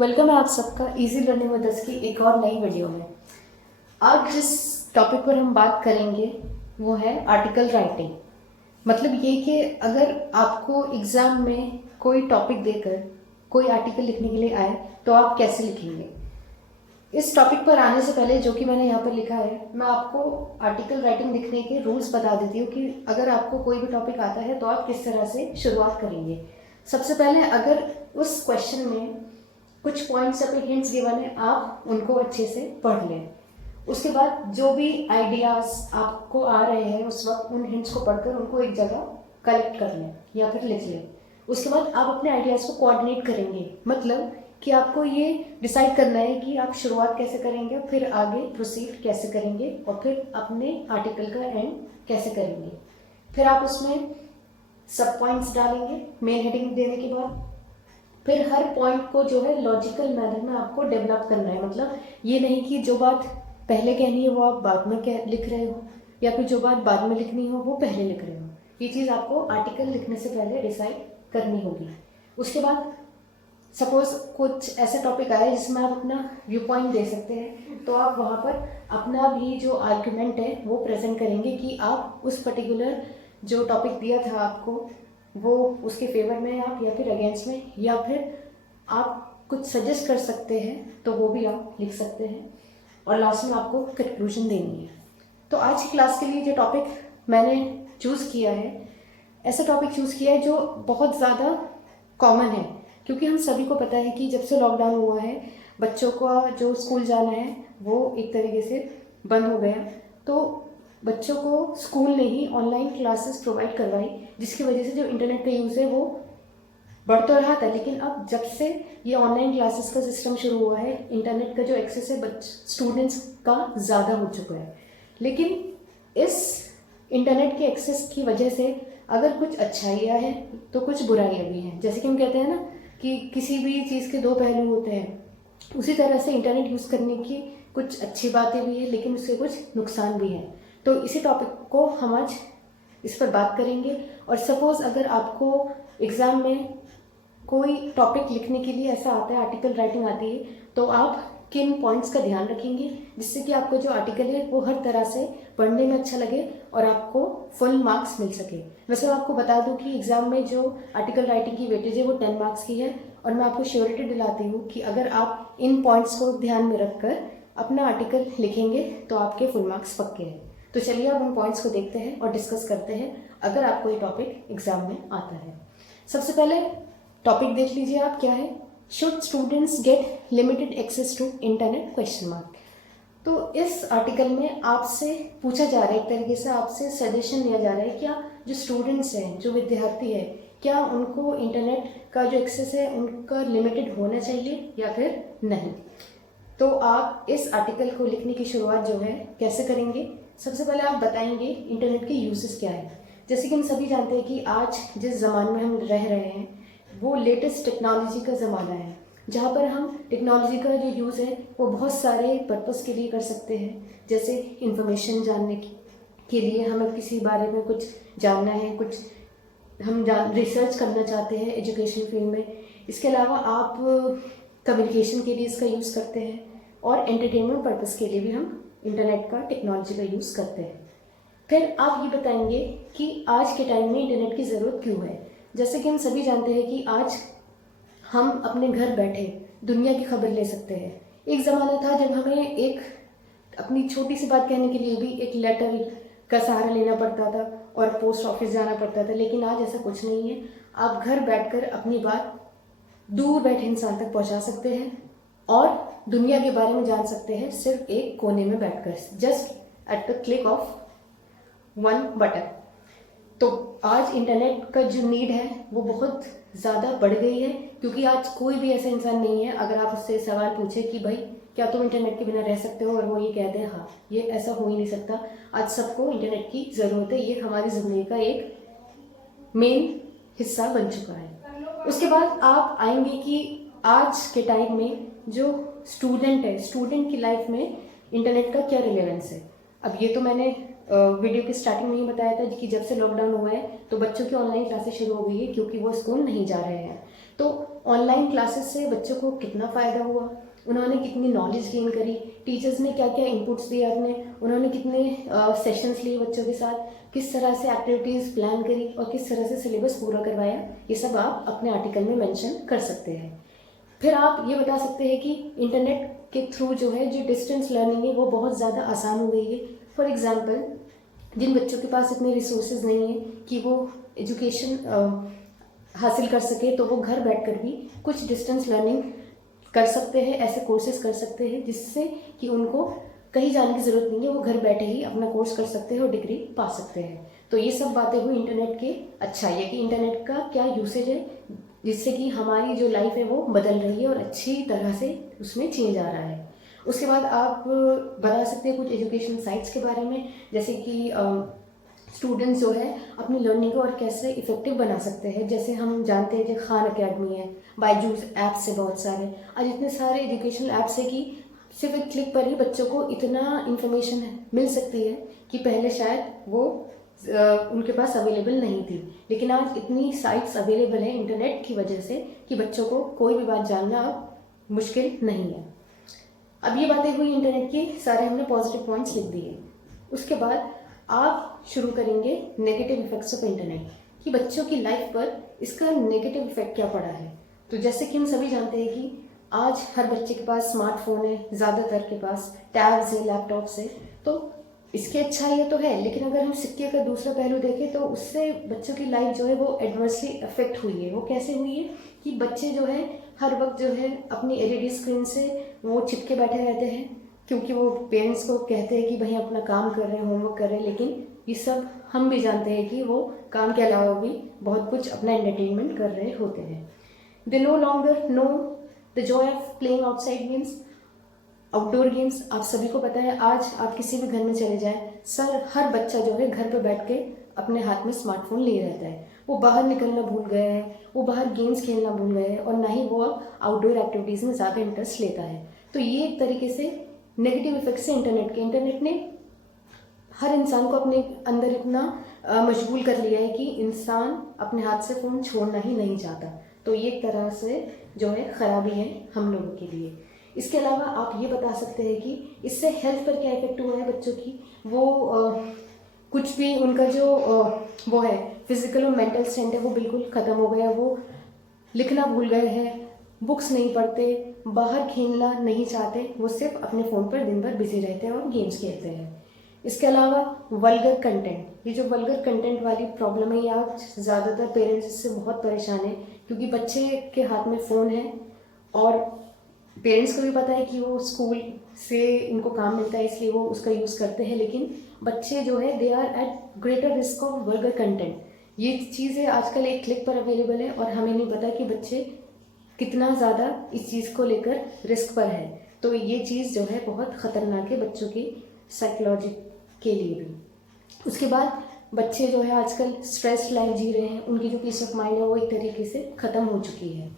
Welcome है आप सबका इजी लर्निंग विद अस की एक और नई वीडियो में। आज जिस टॉपिक पर हम बात करेंगे वो है आर्टिकल राइटिंग। मतलब ये कि अगर आपको एग्ज़ाम में कोई टॉपिक देकर कोई आर्टिकल लिखने के लिए आए तो आप कैसे लिखेंगे। इस टॉपिक पर आने से पहले जो कि मैंने यहाँ पर लिखा है, मैं आपको आर्टिकल राइटिंग लिखने के रूल्स बता देती हूँ कि अगर आपको कोई भी टॉपिक आता है तो आप किस तरह से शुरुआत करेंगे। सबसे पहले अगर उस क्वेश्चन में कुछ पॉइंट्स या फिर हिंट्स गिवन है, आप उनको अच्छे से पढ़ लें। उसके बाद जो भी आइडियाज़ आपको आ रहे हैं उस वक्त उन हिंट्स को पढ़कर उनको एक जगह कलेक्ट कर लें या फिर लिख लें। उसके बाद आप अपने आइडियाज़ को कोऑर्डिनेट करेंगे, मतलब कि आपको ये डिसाइड करना है कि आप शुरुआत कैसे करेंगे, फिर आगे प्रोसीड कैसे करेंगे और फिर अपने आर्टिकल का एंड कैसे करेंगे। फिर आप उसमें सब पॉइंट्स डालेंगे मेन हेडिंग देने के बाद। फिर हर पॉइंट को जो है लॉजिकल मैनर में आपको डेवलप करना है। मतलब ये नहीं कि जो बात पहले कहनी है वो आप बाद में लिख रहे हो या फिर जो बात बाद में लिखनी हो वो पहले लिख रहे हो। ये चीज़ आपको आर्टिकल लिखने से पहले डिसाइड करनी होगी। उसके बाद सपोज कुछ ऐसे टॉपिक आए जिसमें आप अपना व्यू पॉइंट दे सकते हैं, तो आप वहाँ पर अपना भी जो आर्ग्यूमेंट है वो प्रेजेंट करेंगे कि आप उस पर्टिकुलर जो टॉपिक दिया था आपको वो उसके फेवर में आप या फिर अगेंस्ट में, या फिर आप कुछ सजेस्ट कर सकते हैं तो वो भी आप लिख सकते हैं। और लास्ट में आपको कंक्लूजन देनी है। तो आज की क्लास के लिए जो टॉपिक मैंने चूज़ किया है, ऐसा टॉपिक चूज़ किया है जो बहुत ज़्यादा कॉमन है, क्योंकि हम सभी को पता है कि जब से लॉकडाउन हुआ है बच्चों का जो स्कूल जाना है वो एक तरीके से बंद हो गया। तो बच्चों को स्कूल ने ही ऑनलाइन क्लासेस प्रोवाइड करवाई, जिसकी वजह से जो इंटरनेट का यूज़ है वो बढ़ तो रहा था, लेकिन अब जब से ये ऑनलाइन क्लासेस का सिस्टम शुरू हुआ है इंटरनेट का जो एक्सेस है स्टूडेंट्स का ज़्यादा हो चुका है। लेकिन इस इंटरनेट के एक्सेस की वजह से अगर कुछ अच्छाइयाँ हैं तो कुछ बुराइयाँ भी हैं। जैसे कि हम कहते हैं ना कि किसी भी चीज़ के दो पहलू होते हैं, उसी तरह से इंटरनेट यूज़ करने की कुछ अच्छी बातें भी हैं लेकिन उसके कुछ नुकसान भी हैं। तो इसी टॉपिक को हम आज इस पर बात करेंगे। और सपोज़ अगर आपको एग्ज़ाम में कोई टॉपिक लिखने के लिए ऐसा आता है, आर्टिकल राइटिंग आती है, तो आप किन पॉइंट्स का ध्यान रखेंगे जिससे कि आपको जो आर्टिकल है वो हर तरह से पढ़ने में अच्छा लगे और आपको फुल मार्क्स मिल सके। वैसे मैं आपको बता दूं कि एग्ज़ाम में जो आर्टिकल राइटिंग की वेटेज है वो 10 मार्क्स की है, और मैं आपको श्योरिटी दिलाती हूँ कि अगर आप इन पॉइंट्स को ध्यान में रखकर अपना आर्टिकल लिखेंगे तो आपके फुल मार्क्स पक्के हैं। तो चलिए अब उन पॉइंट्स को देखते हैं और डिस्कस करते हैं अगर आपको ये टॉपिक एग्जाम में आता है। सबसे पहले टॉपिक देख लीजिए आप, क्या है, should students get limited access to internet question mark. तो इस आर्टिकल में आपसे पूछा जा रहा है, एक तरीके से आपसे सजेशन लिया जा रहा है, क्या जो स्टूडेंट्स हैं, जो विद्यार्थी है, क्या उनको इंटरनेट का जो एक्सेस है उनका लिमिटेड होना चाहिए या फिर नहीं। तो आप इस आर्टिकल को लिखने की शुरुआत जो है कैसे करेंगे। सबसे पहले आप बताएंगे इंटरनेट के यूजेस क्या है। जैसे कि हम सभी जानते हैं कि आज जिस ज़माने में हम रह रहे हैं वो लेटेस्ट टेक्नोलॉजी का ज़माना है, जहाँ पर हम टेक्नोलॉजी का जो यूज़ है वो बहुत सारे पर्पस के लिए कर सकते हैं। जैसे इंफॉर्मेशन जानने के लिए, हमें किसी बारे में कुछ जानना है, कुछ हम रिसर्च करना चाहते हैं एजुकेशन फील्ड में। इसके अलावा आप कम्युनिकेशन के लिए इसका यूज़ करते हैं, और एंटरटेनमेंट पर्पस के लिए भी हम इंटरनेट का, टेक्नोलॉजी का यूज़ करते हैं। फिर आप ये बताएंगे कि आज के टाइम में इंटरनेट की ज़रूरत क्यों है। जैसे कि हम सभी जानते हैं कि आज हम अपने घर बैठे दुनिया की खबर ले सकते हैं। एक ज़माना था जब हमें एक अपनी छोटी सी बात कहने के लिए भी एक लेटर का सहारा लेना पड़ता था और पोस्ट ऑफिस जाना पड़ता था, लेकिन आज ऐसा कुछ नहीं है। आप घर बैठकर अपनी बात दूर बैठे इंसान तक पहुंचा सकते हैं और दुनिया के बारे में जान सकते हैं सिर्फ एक कोने में बैठकर, just at the click of one button. तो आज इंटरनेट का जो नीड है वो बहुत ज़्यादा बढ़ गई है, क्योंकि आज कोई भी ऐसा इंसान नहीं है अगर आप उससे सवाल पूछे कि भाई क्या तुम इंटरनेट के बिना रह सकते हो, और वो ये कह दे हाँ, ये ऐसा हो ही नहीं सकता। आज सबको इंटरनेट की ज़रूरत है, ये हमारी ज़िंदगी का एक मेन हिस्सा बन चुका है। उसके बाद आप आएंगे कि आज के टाइम में जो स्टूडेंट है, स्टूडेंट की लाइफ में इंटरनेट का क्या रिलेवेंस है। अब ये तो मैंने वीडियो की स्टार्टिंग में ही बताया था कि जब से लॉकडाउन हुआ है तो बच्चों की ऑनलाइन क्लासेस शुरू हो गई है, क्योंकि वो स्कूल नहीं जा रहे हैं। तो ऑनलाइन क्लासेस से बच्चों को कितना फ़ायदा हुआ, उन्होंने कितनी नॉलेज गेन करी, टीचर्स ने क्या क्या इनपुट्स दिए अपने, उन्होंने कितने सेशंस लिए बच्चों के साथ, किस तरह से एक्टिविटीज़ प्लान करी और किस तरह से सिलेबस पूरा करवाया, ये सब आप अपने आर्टिकल में मेंशन कर सकते हैं। फिर आप ये बता सकते हैं कि इंटरनेट के थ्रू जो है जो डिस्टेंस लर्निंग है वो बहुत ज़्यादा आसान हो गई है। फॉर एग्जांपल, जिन बच्चों के पास इतने रिसोर्सेज नहीं है कि वो एजुकेशन हासिल कर सके, तो वो घर बैठकर भी कुछ डिस्टेंस लर्निंग कर सकते हैं, ऐसे कोर्सेज कर सकते हैं जिससे कि उनको कहीं जाने की ज़रूरत नहीं है, वो घर बैठे ही अपना कोर्स कर सकते हैं और डिग्री पा सकते हैं। तो ये सब बातें हुई इंटरनेट के अच्छाई है कि इंटरनेट का क्या यूसेज है, जिससे कि हमारी जो लाइफ है वो बदल रही है और अच्छी तरह से उसमें चेंज आ रहा है। उसके बाद आप बता सकते हैं कुछ एजुकेशन साइट्स के बारे में, जैसे कि स्टूडेंट्स जो है अपनी लर्निंग को और कैसे इफेक्टिव बना सकते हैं। जैसे हम जानते हैं कि खान अकेडमी है, बायजूस ऐप्स है, बहुत सारे आज इतने सारे एजुकेशनल ऐप्स है कि सिर्फ एक क्लिक पर ही बच्चों को इतना इन्फॉर्मेशन मिल सकती है कि पहले शायद वो उनके पास अवेलेबल नहीं थी, लेकिन आज इतनी साइट्स अवेलेबल है इंटरनेट की वजह से कि बच्चों को कोई भी बात जानना अब मुश्किल नहीं है। अब ये बातें हुई इंटरनेट की, सारे हमने पॉजिटिव पॉइंट्स लिख दिए। उसके बाद आप शुरू करेंगे नेगेटिव इफेक्ट्स ऑफ इंटरनेट, कि बच्चों की लाइफ पर इसका नेगेटिव इफेक्ट क्या पड़ा है। तो जैसे कि हम सभी जानते हैं कि आज हर बच्चे के पास स्मार्टफोन है, ज़्यादातर के पास टैब्स है, लैपटॉप्स है, तो इसकी अच्छाई तो है, लेकिन अगर हम सिक्के का दूसरा पहलू देखें तो उससे बच्चों की लाइफ जो है वो एडवर्सली अफेक्ट हुई है। वो कैसे हुई है कि बच्चे जो है हर वक्त जो है अपनी एलईडी स्क्रीन से वो चिपके बैठे रहते हैं, क्योंकि वो पेरेंट्स को कहते हैं कि भाई अपना काम कर रहे हैं, होमवर्क कर रहे हैं, लेकिन ये सब हम भी जानते हैं कि वो काम के अलावा भी बहुत कुछ अपना एंटरटेनमेंट कर रहे होते हैं। They know longer know the Joy of playing outside games, outdoor games. आप सभी को पता है, आज आप किसी भी घर में चले जाएं, हर बच्चा जो है घर पर बैठ के अपने हाथ में स्मार्टफोन लिए रहता है। वो बाहर निकलना भूल गए हैं, वो बाहर गेम्स खेलना भूल गए हैं, और ना ही वो अब आउटडोर एक्टिविटीज़ में ज़्यादा इंटरेस्ट लेता है। तो ये एक तरीके से नेगेटिव इफेक्ट्स है इंटरनेट के। इंटरनेट ने हर इंसान को अपने अंदर इतना मशगूल कर लिया है कि इंसान अपने हाथ से फ़ोन छोड़ना ही नहीं चाहता। तो ये एक तरह से जो है ख़राबी है हम लोगों के लिए। इसके अलावा आप ये बता सकते हैं कि इससे हेल्थ पर क्या इफेक्ट हुआ है बच्चों की। वो कुछ भी उनका जो वो है फिजिकल और मेंटल स्ट्रेंथ है वो बिल्कुल ख़त्म हो गया। वो लिखना भूल गए हैं, बुक्स नहीं पढ़ते, बाहर खेलना नहीं चाहते, वो सिर्फ अपने फ़ोन पर दिन भर बिजी रहते हैं और गेम्स खेलते हैं। इसके अलावा वल्गर कंटेंट, ये जो वल्गर कंटेंट वाली प्रॉब्लम है, या ज़्यादातर पेरेंट्स इससे बहुत परेशान हैं, क्योंकि बच्चे के हाथ में फ़ोन है और पेरेंट्स को भी पता है कि वो स्कूल से इनको काम मिलता है इसलिए वो उसका यूज़ करते हैं, लेकिन बच्चे जो है they are at greater risk of vulgar content. ये चीज़ें आजकल एक क्लिक पर अवेलेबल है और हमें नहीं पता कि बच्चे कितना ज़्यादा इस चीज़ को लेकर रिस्क पर है। तो ये चीज़ जो है बहुत ख़तरनाक है बच्चों की साइकोलॉजी के लिए भी। उसके बाद बच्चे जो है आजकल स्ट्रेस लाइफ जी रहे हैं, उनकी जो पीस ऑफ माइंड है वो एक तरीके से ख़त्म हो चुकी है।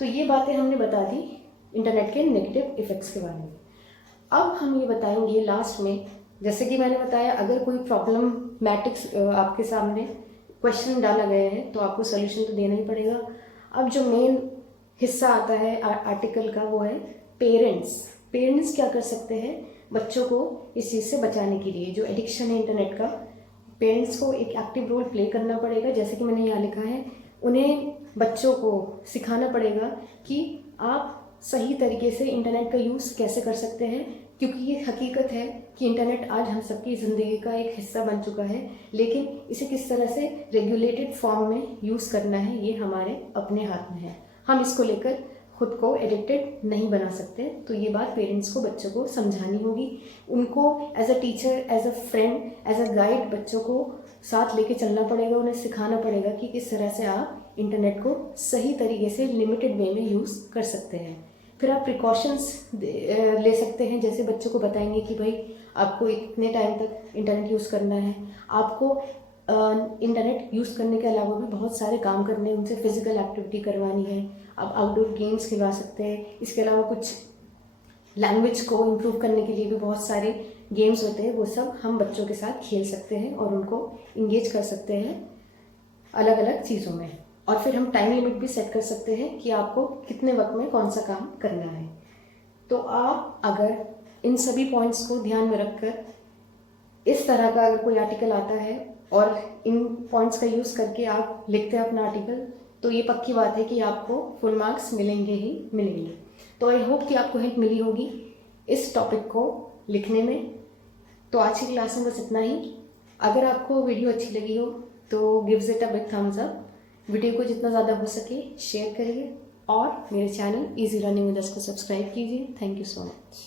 तो ये बातें हमने बता दी इंटरनेट के नेगेटिव इफ़ेक्ट्स के बारे में। अब हम ये बताएंगे लास्ट में, जैसे कि मैंने बताया, अगर कोई प्रॉब्लमैटिक्स आपके सामने क्वेश्चन डाला गया है तो आपको सोल्यूशन तो देना ही पड़ेगा। अब जो मेन हिस्सा आता है आर्टिकल का वो है पेरेंट्स क्या कर सकते हैं बच्चों को इस चीज़ से बचाने के लिए। जो एडिक्शन है इंटरनेट का, पेरेंट्स को एक एक्टिव रोल प्ले करना पड़ेगा। जैसे कि मैंने यहाँ लिखा है, उन्हें बच्चों को सिखाना पड़ेगा कि आप सही तरीके से इंटरनेट का यूज़ कैसे कर सकते हैं, क्योंकि ये हकीकत है कि इंटरनेट आज हम सबकी ज़िंदगी का एक हिस्सा बन चुका है, लेकिन इसे किस तरह से रेगुलेटेड फॉर्म में यूज़ करना है ये हमारे अपने हाथ में है। हम इसको लेकर खुद को एडिक्टेड नहीं बना सकते। तो ये बात पेरेंट्स को बच्चों को समझानी होगी। उनको as a teacher, as a friend, as a guide बच्चों को साथ लेके चलना पड़ेगा। उन्हें सिखाना पड़ेगा कि किस तरह से आप इंटरनेट को सही तरीके से लिमिटेड वे में यूज़ कर सकते हैं। फिर आप प्रिकॉशंस ले सकते हैं, जैसे बच्चों को बताएंगे कि भाई आपको इतने टाइम तक इंटरनेट यूज़ करना है, आपको इंटरनेट यूज़ करने के अलावा भी बहुत सारे काम करने हैं, उनसे फिजिकल एक्टिविटी करवानी है, आप आउटडोर गेम्स खिला सकते हैं। इसके अलावा कुछ लैंग्वेज को इम्प्रूव करने के लिए भी बहुत सारे गेम्स होते हैं, वो सब हम बच्चों के साथ खेल सकते हैं और उनको इंगेज कर सकते हैं अलग अलग चीज़ों में। और फिर हम टाइम लिमिट भी सेट कर सकते हैं कि आपको कितने वक्त में कौन सा काम करना है। तो आप अगर इन सभी पॉइंट्स को ध्यान में रखकर इस तरह का अगर कोई आर्टिकल आता है और इन पॉइंट्स का यूज़ करके आप लिखते हैं अपना आर्टिकल, तो ये पक्की बात है कि आपको फुल मार्क्स मिलेंगे ही मिलेंगे। तो आई होप कि आपको हेल्प मिली होगी इस टॉपिक को लिखने में। तो आज की क्लास में बस इतना ही। अगर आपको वीडियो अच्छी लगी हो तो gives it a big thumbs up. Video को जितना ज़्यादा हो सके शेयर करिए और मेरे channel easy learning with us को सब्सक्राइब कीजिए। Thank you so much.